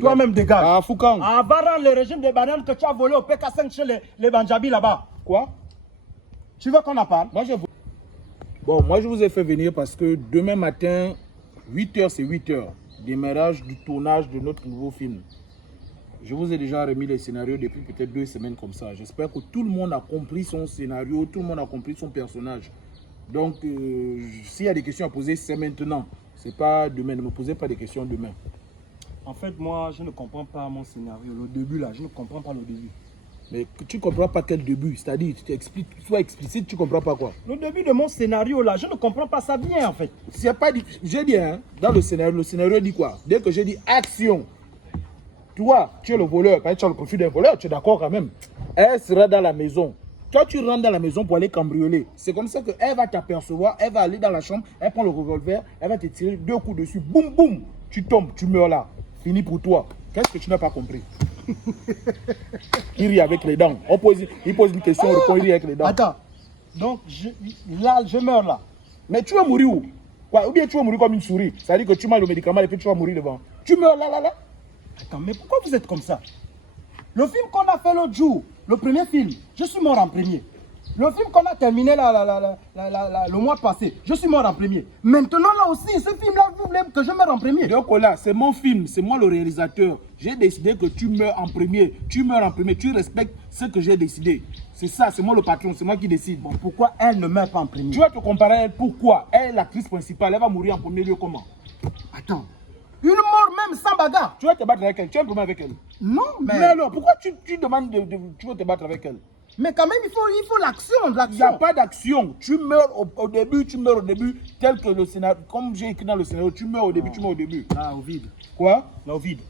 Toi-même dégage. Ah, Foucan. Ah, va rendre le régime des bananes que tu as volé au PK5 chez les Banjabi là-bas. Quoi? Tu veux qu'on en parle? Bon, moi je vous ai fait venir parce que demain matin, 8h c'est 8h, démarrage du tournage de notre nouveau film. Je vous ai déjà remis les scénarios depuis peut-être 2 semaines comme ça. J'espère que tout le monde a compris son scénario, tout le monde a compris son personnage. Donc, s'il y a des questions à poser, c'est maintenant. C'est pas demain. Ne me posez pas des questions demain. En fait, moi, je ne comprends pas mon scénario. Le début, là, je ne comprends pas le début. Mais tu ne comprends pas quel début. C'est-à-dire, tu t'expliques, sois explicite, tu ne comprends pas quoi. Le début de mon scénario, là, je ne comprends pas ça bien, en fait. C'est pas dit. J'ai dit, hein, dans le scénario dit quoi? Dès que j'ai dit action, toi, tu es le voleur, tu as le profil d'un voleur, tu es d'accord quand même. Elle sera dans la maison. Toi, tu rentres dans la maison pour aller cambrioler. C'est comme ça qu'elle va t'apercevoir, elle va aller dans la chambre, elle prend le revolver, elle va te tirer 2 coups dessus, boum, boum, tu tombes, tu meurs là. Fini pour toi. Qu'est-ce que tu n'as pas compris? Il rit avec les dents. Il pose une question, on répond, il rit avec les dents. Attends. Donc, là, je meurs là. Mais tu vas mourir où? Quoi? Ou bien tu vas mourir comme une souris. Ça veut dire que tu manges le médicament et puis tu vas mourir devant. Tu meurs là. Attends, mais pourquoi vous êtes comme ça? Le film qu'on a fait l'autre jour, le premier film, je suis mort en premier. Le film qu'on a terminé le mois passé, je suis mort en premier. Maintenant là aussi, ce film-là, vous voulez que je meure en premier? Donc là, c'est mon film, c'est moi le réalisateur. J'ai décidé que tu meurs en premier. Tu meurs en premier, tu respectes ce que j'ai décidé. C'est ça, c'est moi le patron, c'est moi qui décide. Bon, pourquoi elle ne meurt pas en premier? Tu vas te comparer à elle, pourquoi? Elle est l'actrice principale, elle va mourir en premier lieu comment? Attends, une mort même sans bagarre. Tu vas te battre avec elle, tu as un problème avec elle? Non, mais... Mais alors, pourquoi tu demandes tu veux te battre avec elle? Mais quand même, il faut l'action, Il n'y a pas d'action. Tu meurs au début, tel que le scénario, comme j'ai écrit dans le scénario, tu meurs au début, tu meurs au début. Là, au vide. Quoi? Là, au vide.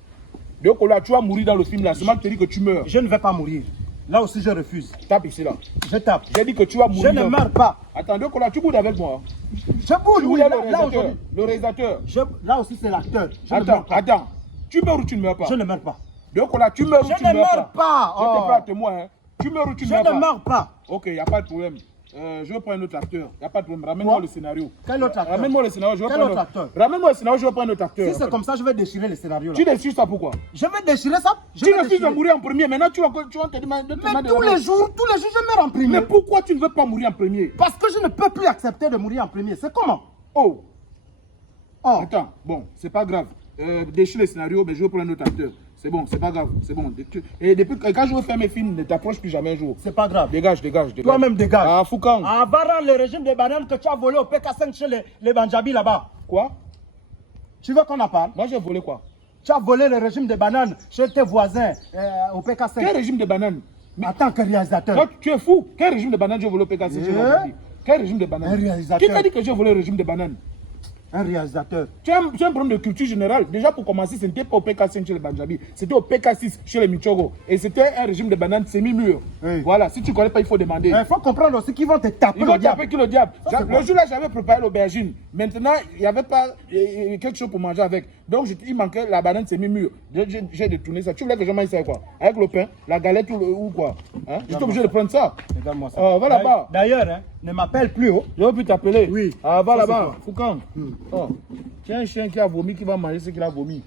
Donc là, tu vas mourir dans le film là, c'est moi qui te dis que tu meurs. Je ne vais pas mourir. Là aussi, je refuse. Tape ici là. Je tape. J'ai dit que tu vas mourir. Je ne meurs pas. Attends, donc là, tu boudes avec moi. Je bouge, oui, là aujourd'hui. Le réalisateur. Là aussi, c'est l'acteur. Attends. Tu meurs ou tu ne meurs pas? Je ne meurs pas. Donc là, tu meurs ou tu ne meurs pas? Je te parle de moi, hein. Tu meurs ou tu ne meurs pas? Je ne meurs pas. Ok, il n'y a pas de problème. Je vais prendre un autre acteur. Il n'y a pas de problème. Ramène-moi le scénario. Quel autre acteur? Ramène-moi le scénario. Quel autre acteur? Ramène-moi le scénario, je vais prendre un autre acteur. Si c'est comme ça, je vais déchirer le scénario là. Tu déchires ça pourquoi? Je vais déchirer ça. Tu refuses de mourir en premier. Maintenant, tu vas te demander. Mais tous les jours, je meurs en premier. Mais pourquoi tu ne veux pas mourir en premier? Parce que je ne peux plus accepter de mourir en premier. C'est comment? Oh. Attends, bon, c'est pas grave. Déchire le scénario, mais je vais prendre un autre acteur. C'est bon, c'est pas grave, c'est bon. Et depuis quand je veux faire mes films, ne t'approche plus jamais un jour. C'est pas grave. Dégage. Toi-même dégage. Ah, Foucan. Ah, va rendre le régime des bananes que tu as volé au PK5 chez les Banjabi là-bas. Quoi? Tu veux qu'on en parle? Moi, j'ai volé quoi? Tu as volé le régime des bananes chez tes voisins au PK5. Quel régime de bananes? En tant que réalisateur. Toi, tu es fou. Quel régime de bananes j'ai volé au PK5 chez Banjabi? Quel régime de bananes? Un réalisateur. Qui t'a dit que j'ai volé le régime de bananes? Un réalisateur. Tu as un problème de culture générale. Déjà, pour commencer, ce n'était pas au PK5 chez les Banjabi, c'était au PK6 chez les Michogo. Et c'était un régime de bananes semi-mûr. Oui. Voilà, si tu ne connais pas, il faut demander. Il faut comprendre aussi qu'ils vont te taper. Ils vont taper qui le diable. Le jour-là, j'avais préparé l'aubergine. Maintenant, il n'y avait pas quelque chose pour manger avec. Donc, il manquait la banane semi-mûre. J'ai détourné ça. Tu voulais que je mange ça quoi? Avec le pain, la galette ou quoi? Hein? J'étais obligé de prendre ça. Regarde-moi ça. Va là-bas. D'ailleurs, hein, ne m'appelle plus. Oh. Je vais plus t'appeler. Oui. Va Ça, là-bas. Foucan. Oh. Tu as un chien qui a vomi, qui va manger ce qu'il a vomi.